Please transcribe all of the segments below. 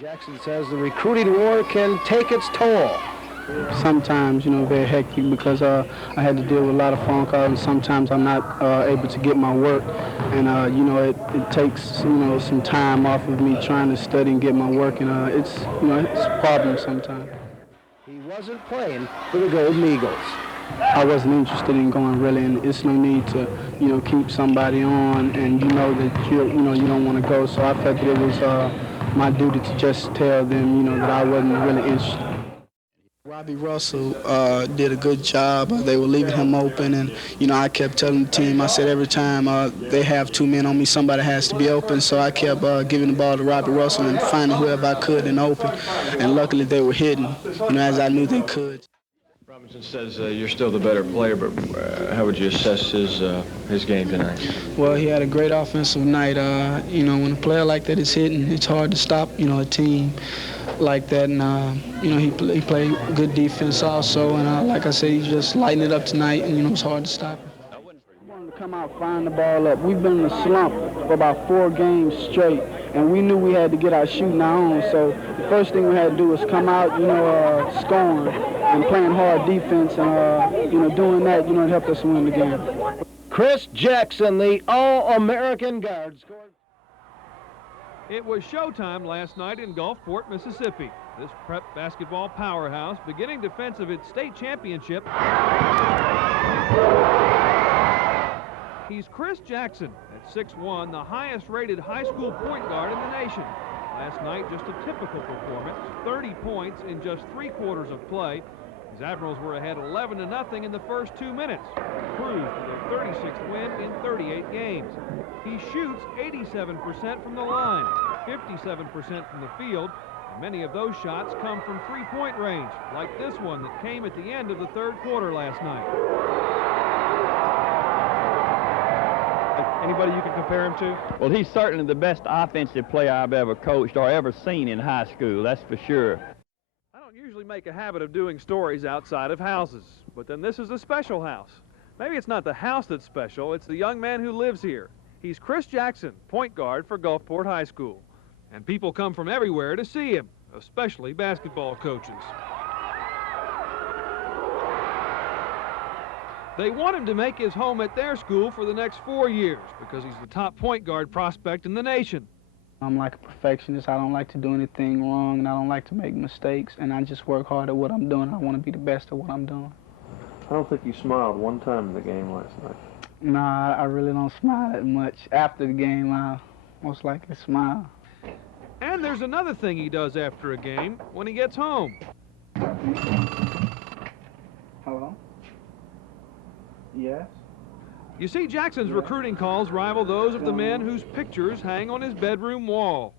Jackson says the recruiting war can take its toll. Sometimes, very hectic because I had to deal with a lot of phone calls, and sometimes I'm not able to get my work. And, it takes, some time off of me trying to study and get my work, and it's a problem sometimes. He wasn't playing for the Golden Eagles. I wasn't interested in going really, and it's no need to, keep somebody on, and that you don't want to go. So I felt that it was my duty to just tell them, that I wasn't really interested. Robbie Russell did a good job. They were leaving him open, and I kept telling the team. I said every time they have two men on me, somebody has to be open. So I kept giving the ball to Robbie Russell and finding whoever I could and open. And luckily they were hitting, as I knew they could. Robinson says you're still the better player, but how would you assess his game tonight? Well, he had a great offensive night. When a player like that is hitting, it's hard to stop, a team like that. And, he played good defense also. And like I said, he just lightened it up tonight, and, it's hard to stop him. We wanted to come out, find the ball up. We've been in a slump for about 4 games straight, and we knew we had to get our shooting our own. So the first thing we had to do was come out, scoring and playing hard defense, and, doing that, it helped us win the game. Chris Jackson, the All-American guard, scored. It was showtime last night in Gulfport, Mississippi. This prep basketball powerhouse beginning defense of its state championship. He's Chris Jackson at 6'1", the highest-rated high school point guard in the nation. Last night, just a typical performance, 30 points in just 3 quarters of play. His Admirals were ahead 11-0 in the first 2 minutes, cruised to their 36th win in 38 games. He shoots 87% from the line, 57% from the field, and many of those shots come from three-point range, like this one that came at the end of the 3rd quarter last night. Anybody you can compare him to? Well, he's certainly the best offensive player I've ever coached or ever seen in high school, that's for sure. I don't usually make a habit of doing stories outside of houses, but then this is a special house. Maybe it's not the house that's special, it's the young man who lives here. He's Chris Jackson, point guard for Gulfport High School. And people come from everywhere to see him, especially basketball coaches. They want him to make his home at their school for the next 4 years because he's the top point guard prospect in the nation. I'm like a perfectionist. I don't like to do anything wrong, and I don't like to make mistakes, and I just work hard at what I'm doing. I want to be the best at what I'm doing. I don't think you smiled one time in the game last night. Nah, I really don't smile that much. After the game, I most likely smile. And there's another thing he does after a game when he gets home. Hello? Yes? You see, Jackson's recruiting calls rival those of the men whose pictures hang on his bedroom wall.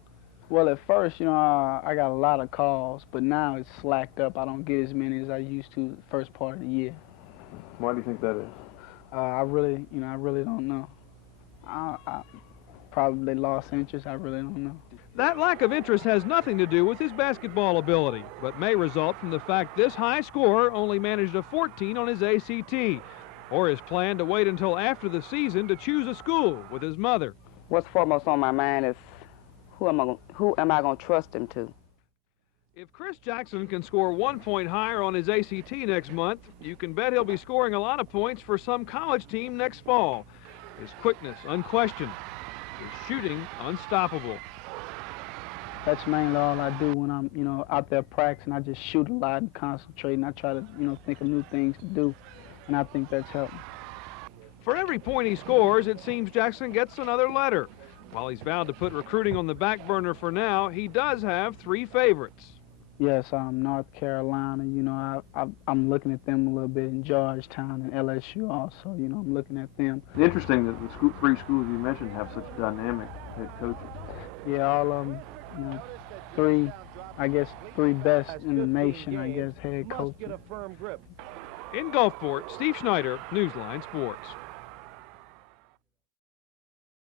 Well, at first, I got a lot of calls, but now it's slacked up. I don't get as many as I used to the first part of the year. Why do you think that is? I really don't know. I probably lost interest. I really don't know. That lack of interest has nothing to do with his basketball ability, but may result from the fact this high scorer only managed a 14 on his ACT, or his plan to wait until after the season to choose a school with his mother. What's foremost on my mind is who am I going to trust him to? If Chris Jackson can score 1 point higher on his ACT next month, you can bet he'll be scoring a lot of points for some college team next fall. His quickness, unquestioned. His shooting, unstoppable. That's mainly all I do when I'm, out there practicing. I just shoot a lot and concentrate, and I try to, think of new things to do, and I think that's helped me. For every point he scores, it seems Jackson gets another letter. While he's vowed to put recruiting on the back burner for now, he does have 3 favorites. Yes, North Carolina, I'm looking at them a little bit in Georgetown and LSU also, I'm looking at them. It's interesting that the 3 schools you mentioned have such dynamic head coaches. Yeah, all of them, 3 best in the nation, head coaches. In Gulfport, Steve Schneider, Newsline Sports.